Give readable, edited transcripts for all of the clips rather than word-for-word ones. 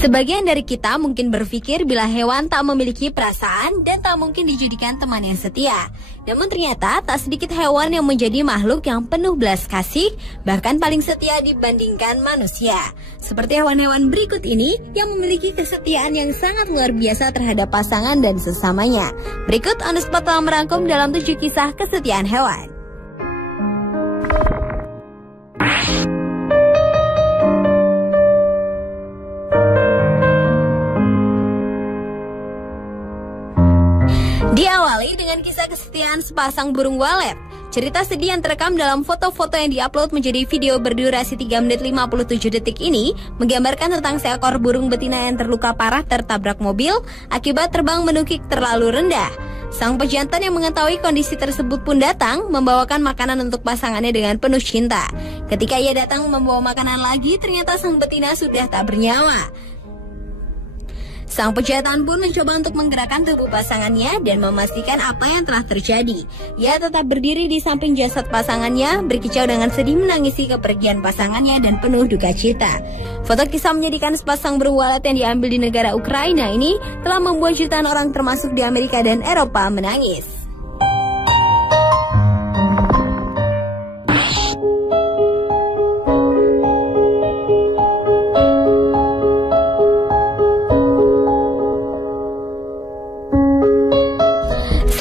Sebagian dari kita mungkin berpikir bila hewan tak memiliki perasaan dan tak mungkin dijadikan teman yang setia. Namun ternyata tak sedikit hewan yang menjadi makhluk yang penuh belas kasih, bahkan paling setia dibandingkan manusia. Seperti hewan-hewan berikut ini yang memiliki kesetiaan yang sangat luar biasa terhadap pasangan dan sesamanya. Berikut On The Spot telah merangkum dalam 7 kisah kesetiaan hewan. Diawali dengan kisah kesetiaan sepasang burung walet. Cerita sedih yang terekam dalam foto-foto yang diupload menjadi video berdurasi 3 menit 57 detik ini menggambarkan tentang seekor burung betina yang terluka parah tertabrak mobil akibat terbang menukik terlalu rendah. Sang pejantan yang mengetahui kondisi tersebut pun datang membawakan makanan untuk pasangannya dengan penuh cinta. Ketika ia datang membawa makanan lagi, ternyata sang betina sudah tak bernyawa. Sang pejantan pun mencoba untuk menggerakkan tubuh pasangannya dan memastikan apa yang telah terjadi. Ia tetap berdiri di samping jasad pasangannya, berkicau dengan sedih menangisi kepergian pasangannya dan penuh duka cita. Foto kisah menyedihkan sepasang burung walet yang diambil di negara Ukraina ini telah membuat jutaan orang termasuk di Amerika dan Eropa menangis.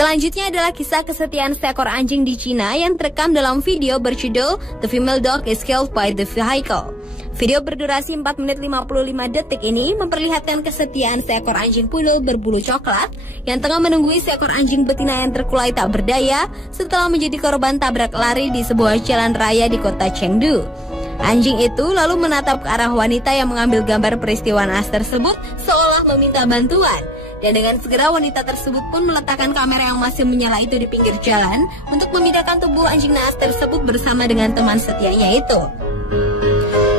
Selanjutnya adalah kisah kesetiaan seekor anjing di Cina yang terekam dalam video berjudul The Female Dog is Killed by the Vehicle. Video berdurasi 4 menit 55 detik ini memperlihatkan kesetiaan seekor anjing poodle berbulu coklat yang tengah menunggui seekor anjing betina yang terkulai tak berdaya setelah menjadi korban tabrak lari di sebuah jalan raya di kota Chengdu. Anjing itu lalu menatap ke arah wanita yang mengambil gambar peristiwa naas tersebut seolah meminta bantuan. Dan dengan segera wanita tersebut pun meletakkan kamera yang masih menyala itu di pinggir jalan untuk memindahkan tubuh anjing naas tersebut bersama dengan teman setianya itu.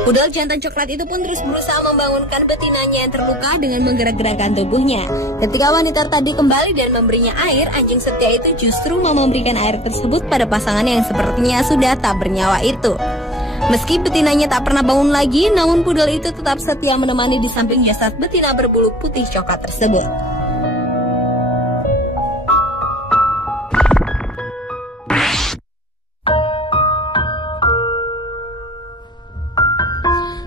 Poodle jantan coklat itu pun terus berusaha membangunkan betinanya yang terluka dengan menggerak-gerakkan tubuhnya. Ketika wanita tadi kembali dan memberinya air, anjing setia itu justru mau memberikan air tersebut pada pasangannya yang sepertinya sudah tak bernyawa itu. Meski betinanya tak pernah bangun lagi, namun poodle itu tetap setia menemani di samping jasad betina berbulu putih coklat tersebut.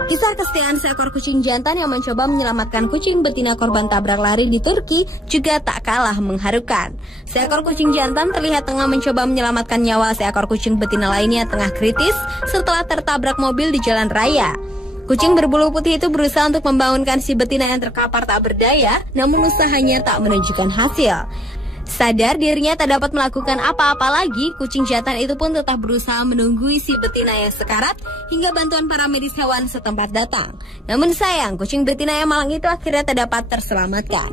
Kisah kesetiaan seekor kucing jantan yang mencoba menyelamatkan kucing betina korban tabrak lari di Turki juga tak kalah mengharukan. Seekor kucing jantan terlihat tengah mencoba menyelamatkan nyawa seekor kucing betina lainnya tengah kritis setelah tertabrak mobil di jalan raya. Kucing berbulu putih itu berusaha untuk membangunkan si betina yang terkapar tak berdaya, namun usahanya tak menunjukkan hasil. Sadar dirinya tak dapat melakukan apa-apa lagi, kucing jantan itu pun tetap berusaha menunggui si betina yang sekarat hingga bantuan para medis hewan setempat datang. Namun sayang, kucing betina yang malang itu akhirnya tak dapat terselamatkan.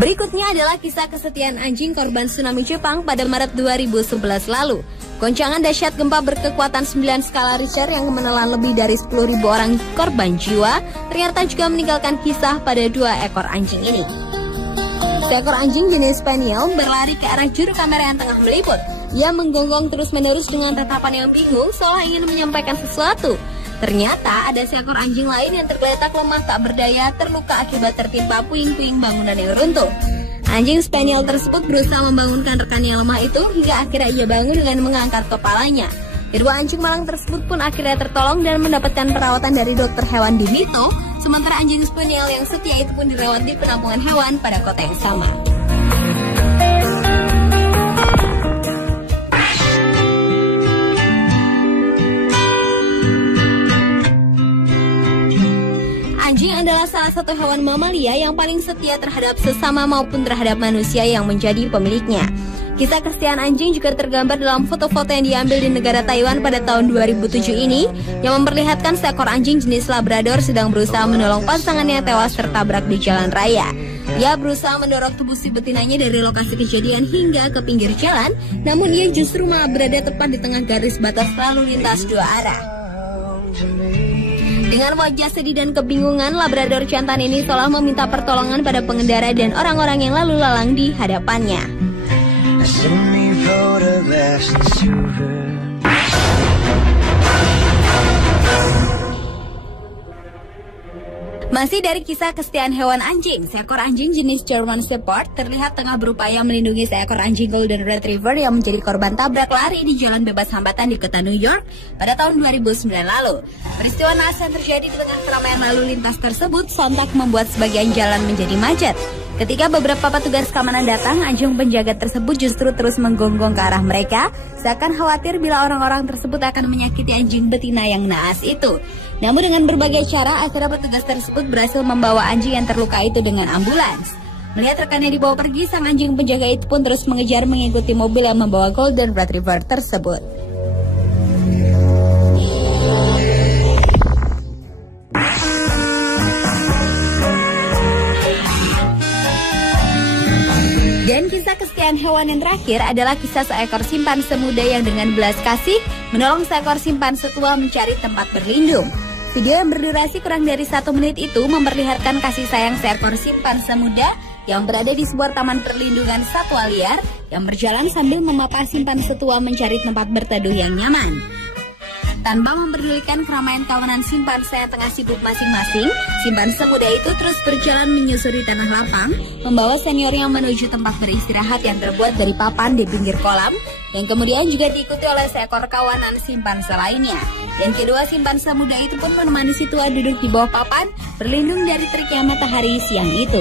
Berikutnya adalah kisah kesetiaan anjing korban tsunami Jepang pada Maret 2011 lalu. Goncangan dahsyat gempa berkekuatan 9 skala Richter yang menelan lebih dari 10.000 orang korban jiwa ternyata juga meninggalkan kisah pada 2 ekor anjing ini. Seekor anjing jenis Spaniel berlari ke arah juru kamera yang tengah meliput. Ia menggonggong terus-menerus dengan tatapan yang bingung seolah ingin menyampaikan sesuatu. Ternyata ada seekor anjing lain yang tergeletak lemah tak berdaya terluka akibat tertimpa puing-puing bangunan yang runtuh. Anjing Spaniel tersebut berusaha membangunkan rekannya yang lemah itu hingga akhirnya ia bangun dengan mengangkat kepalanya. Kedua anjing malang tersebut pun akhirnya tertolong dan mendapatkan perawatan dari dokter hewan di Mito, sementara anjing Spaniel yang setia itu pun dirawat di penampungan hewan pada kota yang sama. Anjing adalah salah satu hewan mamalia yang paling setia terhadap sesama maupun terhadap manusia yang menjadi pemiliknya. Kisah kesetiaan anjing juga tergambar dalam foto-foto yang diambil di negara Taiwan pada tahun 2007 ini, yang memperlihatkan seekor anjing jenis Labrador sedang berusaha menolong pasangannya yang tewas tertabrak di jalan raya. Ia berusaha mendorong tubuh si betinanya dari lokasi kejadian hingga ke pinggir jalan, namun ia justru malah berada tepat di tengah garis batas lalu lintas 2 arah. Dengan wajah sedih dan kebingungan, Labrador jantan ini seolah meminta pertolongan pada pengendara dan orang-orang yang lalu lalang di hadapannya. Masih dari kisah kesetiaan hewan anjing, seekor anjing jenis German Shepherd terlihat tengah berupaya melindungi seekor anjing Golden Retriever yang menjadi korban tabrak lari di jalan bebas hambatan di kota New York pada tahun 2009 lalu. Peristiwa naas yang terjadi di tengah keramaian lalu lintas tersebut sontak membuat sebagian jalan menjadi macet. Ketika beberapa petugas keamanan datang, anjing penjaga tersebut justru terus menggonggong ke arah mereka, seakan khawatir bila orang-orang tersebut akan menyakiti anjing betina yang naas itu. Namun dengan berbagai cara, akhirnya petugas tersebut berhasil membawa anjing yang terluka itu dengan ambulans. Melihat rekannya dibawa pergi, sang anjing penjaga itu pun terus mengejar mengikuti mobil yang membawa Golden Retriever tersebut. Dan kisah kesetiaan hewan yang terakhir adalah kisah seekor simpanse muda yang dengan belas kasih menolong seekor simpanse tua mencari tempat berlindung. Video yang berdurasi kurang dari 1 menit itu memperlihatkan kasih sayang seekor simpanse muda yang berada di sebuah taman perlindungan satwa liar yang berjalan sambil memapa simpanse tua mencari tempat berteduh yang nyaman. Tanpa memperdulikan keramaian kawanan simpanse yang tengah sibuk masing-masing, simpanse muda itu terus berjalan menyusuri tanah lapang, membawa seniornya menuju tempat beristirahat yang terbuat dari papan di pinggir kolam, yang kemudian juga diikuti oleh seekor kawanan simpanse lainnya. Dan kedua simpanse muda itu pun menemani si tua duduk di bawah papan, berlindung dari teriknya matahari siang itu.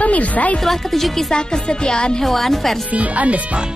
Pemirsa, itulah ketujuh kisah kesetiaan hewan versi On The Spot.